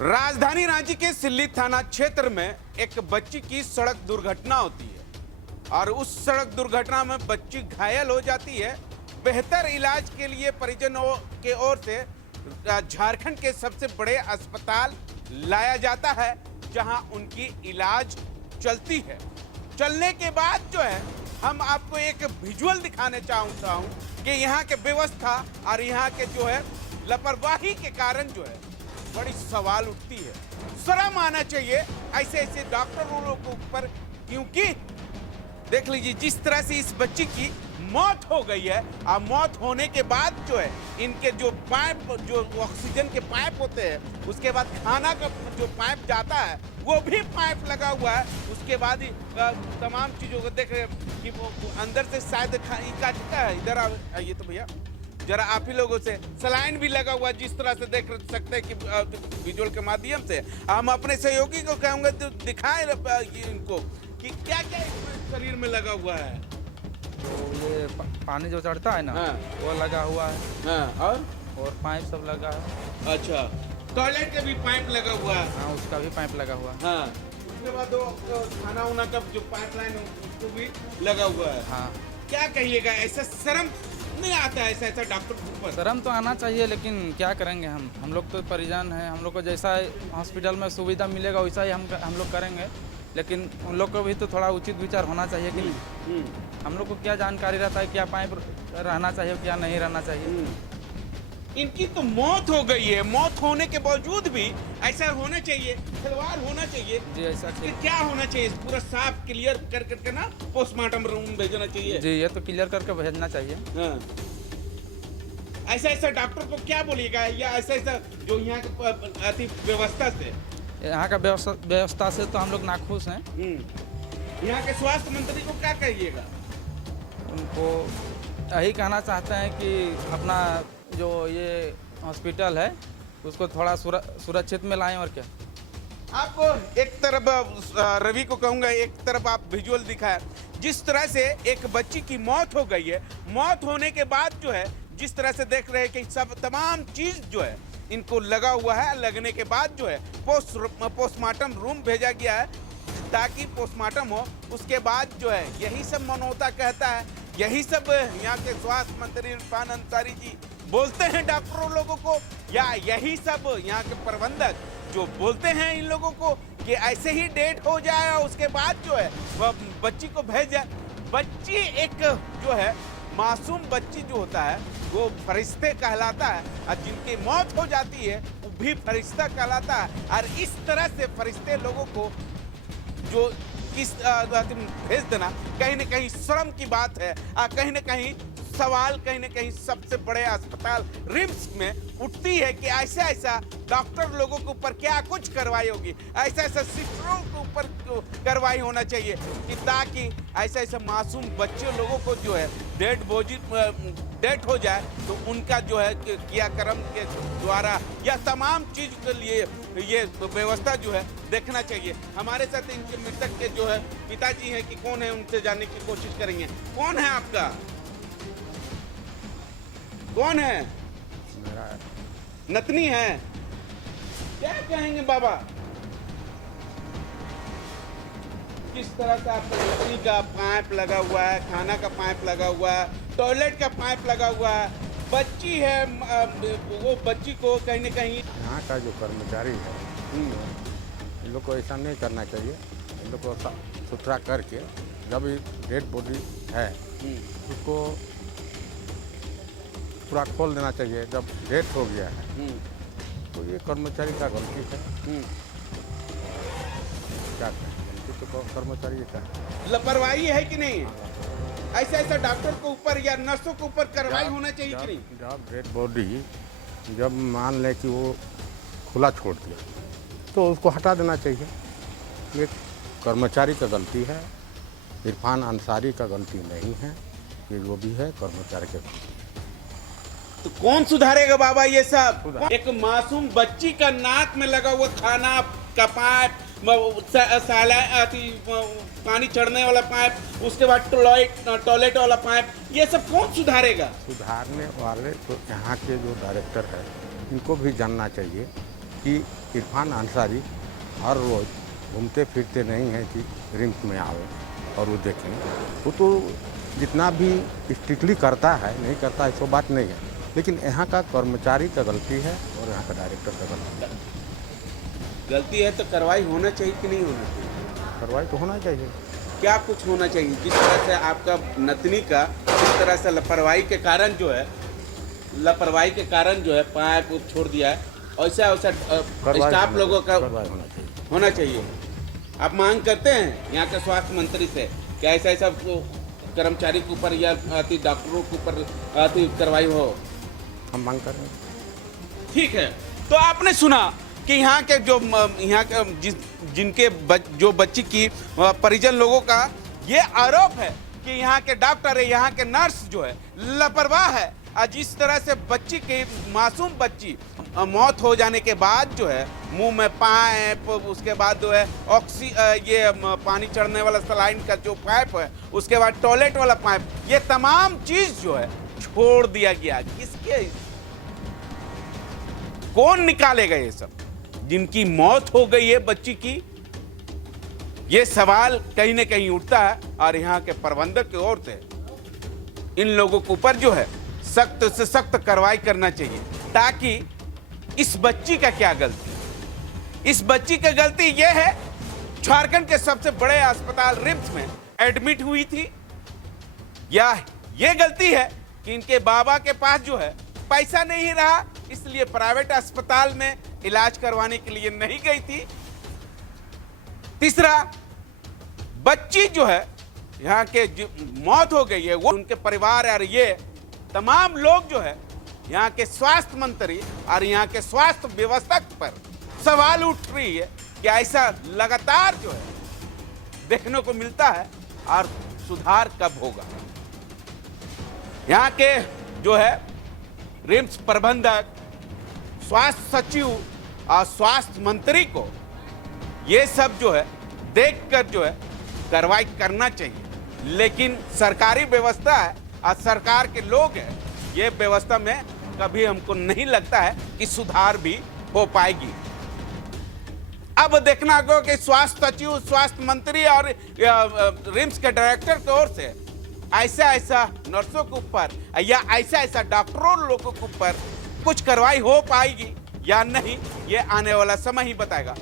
राजधानी रांची के सिल्ली थाना क्षेत्र में एक बच्ची की सड़क दुर्घटना होती है और उस सड़क दुर्घटना में बच्ची घायल हो जाती है। बेहतर इलाज के लिए परिजनों के ओर से झारखंड के सबसे बड़े अस्पताल लाया जाता है, जहां उनकी इलाज चलती है। चलने के बाद जो है हम आपको एक विजुअल दिखाने चाहता हूं कि यहाँ के व्यवस्था और यहाँ के जो है लापरवाही के कारण जो है बड़ी सवाल उठती है। शर्म आना चाहिए ऐसे ऐसे डॉक्टरों के ऊपर, क्योंकि देख लीजिए जिस तरह से इस बच्ची की मौत हो गई है और मौत होने के बाद जो है इनके जो पाइप, जो ऑक्सीजन के पाइप होते हैं, उसके बाद खाना का जो पाइप जाता है वो भी पाइप लगा हुआ है। उसके बाद ही तमाम चीजों को देख रहे हैं कि वो अंदर से शायद इनका है। इधर आइए तो भैया जरा आप ही लोगों से सलाइन भी लगा हुआ, जिस तरह से देख सकते हैं कि विजुअल के माध्यम से हम अपने सहयोगी को कहूँगा तो दिखाएं इनको कि क्या क्या शरीर में लगा हुआ है। तो ये पानी जो चढ़ता है ना, हाँ। वो लगा हुआ है। हाँ, और पाइप सब लगा है। अच्छा, टॉयलेट का भी पाइप लगा हुआ है। हाँ, उसका भी पाइप लगा हुआ है। हाँ, उसके बाद वो खाना उना का जो पाइपलाइन है उसको भी लगा हुआ है। हाँ, क्या कहिएगा, ऐसा शर्म नहीं आता है ऐसा डॉक्टर के ऊपर? शर्म तो आना चाहिए, लेकिन क्या करेंगे हम लोग तो परिजन हैं। हम लोग को जैसा हॉस्पिटल में सुविधा मिलेगा वैसा ही हम लोग करेंगे, लेकिन उन लोग को भी तो थोड़ा उचित विचार होना चाहिए कि हम लोग को क्या जानकारी रहता है, क्या पाइप रहना चाहिए, क्या नहीं रहना चाहिए। इनकी तो मौत हो गई है, मौत होने के बावजूद भी ऐसा होना चाहिए, खिलवाड़ होना चाहिए जी, ऐसा कि क्या होना चाहिए, पूरा साफ क्लियर कर करके ना पोस्टमार्टम रूम भेजना चाहिए। जी, ये तो क्लियर करके भेजना चाहिए। हाँ। ऐसा ऐसा डॉक्टर को क्या बोलिएगा, या ऐसा ऐसा जो यहाँ की व्यवस्था से, यहाँ का व्यवस्था से तो हम लोग नाखुश हैं। यहाँ के स्वास्थ्य मंत्री को क्या कहिएगा? उनको यही कहना चाहते हैं कि अपना जो ये हॉस्पिटल है उसको थोड़ा सुरक्षित में लाएं। और क्या आपको एक तरफ रवि को कहूँगा, एक तरफ आप विजुअल दिखाएं जिस तरह से एक बच्ची की मौत हो गई है। मौत होने के बाद जो है जिस तरह से देख रहे हैं कि सब तमाम चीज जो है इनको लगा हुआ है, लगने के बाद जो है पोस्टमार्टम रूम भेजा गया है ताकि पोस्टमार्टम हो। उसके बाद जो है यही सब मनोता कहता है, यही सब यहाँ के स्वास्थ्य मंत्री इरफान अंसारी जी बोलते हैं डॉक्टरों लोगों को, या यही सब यहाँ के प्रबंधक जो बोलते हैं इन लोगों को कि ऐसे ही डेट हो जाए और उसके बाद जो है वह बच्ची को भेज जाए। बच्ची एक जो है मासूम बच्ची जो होता है वो फरिश्ते कहलाता है, और जिनकी मौत हो जाती है वो भी फरिश्ता कहलाता है। और इस तरह से फरिश्ते लोगों को जो किस भेज देना कहीं न कहीं शर्म की बात है। कहीं न कहीं सवाल कहीं न कहीं सबसे बड़े अस्पताल रिम्स में उठती है कि ऐसा ऐसा डॉक्टर लोगों के ऊपर क्या कुछ कार्रवाई होगी, ऐसा ऐसा सिस्टरों के ऊपर कार्रवाई होना चाहिए कि ताकि ऐसा ऐसा मासूम बच्चे लोगों को जो है डेथ हो जाए तो उनका जो है क्रियाक्रम के द्वारा या तमाम चीज के लिए ये व्यवस्था जो है देखना चाहिए। हमारे साथ इनके मृतक के जो है पिताजी हैं कि कौन है, उनसे जानने की कोशिश करेंगे। कौन है आपका? कौन है? मेरा नतनी है। क्या कहेंगे बाबा, किस तरह से आपका नतनी का पाइप लगा हुआ है, खाना का पाइप लगा हुआ है, टॉयलेट का पाइप लगा हुआ है, बच्ची है, वो बच्ची को कहीं न कहीं यहाँ का जो कर्मचारी है इन लोग को ऐसा नहीं करना चाहिए। इन लोग को साफ सुथरा करके जब डेड बॉडी है उसको पूरा खोल देना चाहिए। जब डेथ हो गया है तो ये कर्मचारी का गलती है। क्या करें, गलती तो कर्मचारी का है। लापरवाही है कि नहीं? ऐसा ऐसा डॉक्टर के ऊपर या नर्सों के ऊपर कार्रवाई होना चाहिए कि नहीं? जब डेड बॉडी जब मान लें कि वो खुला छोड़ दिया तो उसको हटा देना चाहिए। ये कर्मचारी का गलती है, इरफान अंसारी का गलती नहीं है। ये जो भी है कर्मचारी का गलती। तो कौन सुधारेगा बाबा ये सब? एक मासूम बच्ची का नाक में लगा हुआ खाना का पाइप, पानी चढ़ने वाला पाइप, उसके बाद टॉयलेट वाला पाइप, ये सब कौन सुधारेगा? सुधारने वाले तो यहाँ के जो डायरेक्टर है इनको भी जानना चाहिए कि इरफान अंसारी हर रोज़ घूमते फिरते नहीं हैं कि रिम्स में आवे और वो देखें। वो तो जितना भी स्ट्रिक्टली करता है, नहीं करता है, सो बात नहीं है, लेकिन यहाँ का कर्मचारी का गलती है और यहाँ का डायरेक्टर का गलती है। गलती है तो कार्रवाई होना चाहिए कि नहीं होना चाहिए? कार्रवाई तो होना चाहिए। क्या कुछ होना चाहिए? जिस तरह से आपका नतनी का जिस तरह से लापरवाही के कारण जो है पाइप छोड़ दिया है, ऐसा स्टाफ लोगों का कार्रवाई होना चाहिए। होना चाहिए। आप मांग करते हैं यहाँ के स्वास्थ्य मंत्री से कि ऐसा कर्मचारी के ऊपर या डॉक्टरों के ऊपर कार्रवाई हो? हम मांग कर रहे हैं। ठीक है, तो आपने सुना कि यहाँ के जिनके जो बच्ची की परिजन लोगों का ये आरोप है कि यहाँ के डॉक्टर है, यहाँ के नर्स जो है लापरवाह है। जिस तरह से बच्ची की मासूम बच्ची मौत हो जाने के बाद जो है मुंह में पाइप, उसके बाद जो है ये पानी चढ़ने वाला सलाइन का जो पाइप है, उसके बाद टॉयलेट वाला पाइप, ये तमाम चीज जो है छोड़ दिया गया। किसके, कौन निकालेगा ये सब? जिनकी मौत हो गई है बच्ची की, ये सवाल कहीं ना कहीं उठता है। और यहाँ के प्रबंधक की ओर से इन लोगों के ऊपर जो है सख्त से सख्त कार्रवाई करना चाहिए, ताकि इस बच्ची का क्या गलती? इस बच्ची का गलती यह है, झारखंड के सबसे बड़े अस्पताल रिम्स में एडमिट हुई थी, या यह गलती है कि इनके बाबा के पास जो है पैसा नहीं रहा, इसलिए प्राइवेट अस्पताल में इलाज करवाने के लिए नहीं गई थी। तीसरा, बच्ची जो है यहाँ के मौत हो गई है, वो उनके परिवार और ये तमाम लोग जो है यहाँ के स्वास्थ्य मंत्री और यहाँ के स्वास्थ्य व्यवस्था पर सवाल उठ रही है कि ऐसा लगातार जो है देखने को मिलता है, और सुधार कब होगा? यहाँ के जो है रिम्स प्रबंधक, स्वास्थ्य सचिव और स्वास्थ्य मंत्री को ये सब जो है देखकर जो है कार्रवाई करना चाहिए। लेकिन सरकारी व्यवस्था है और सरकार के लोग हैं, ये व्यवस्था में कभी हमको नहीं लगता है कि सुधार भी हो पाएगी। अब देखना होगा कि स्वास्थ्य सचिव, स्वास्थ्य मंत्री और रिम्स के डायरेक्टर की ओर से ऐसा नर्सों के ऊपर या ऐसा डॉक्टरों लोगों के ऊपर कुछ कार्रवाई हो पाएगी या नहीं, ये आने वाला समय ही बताएगा।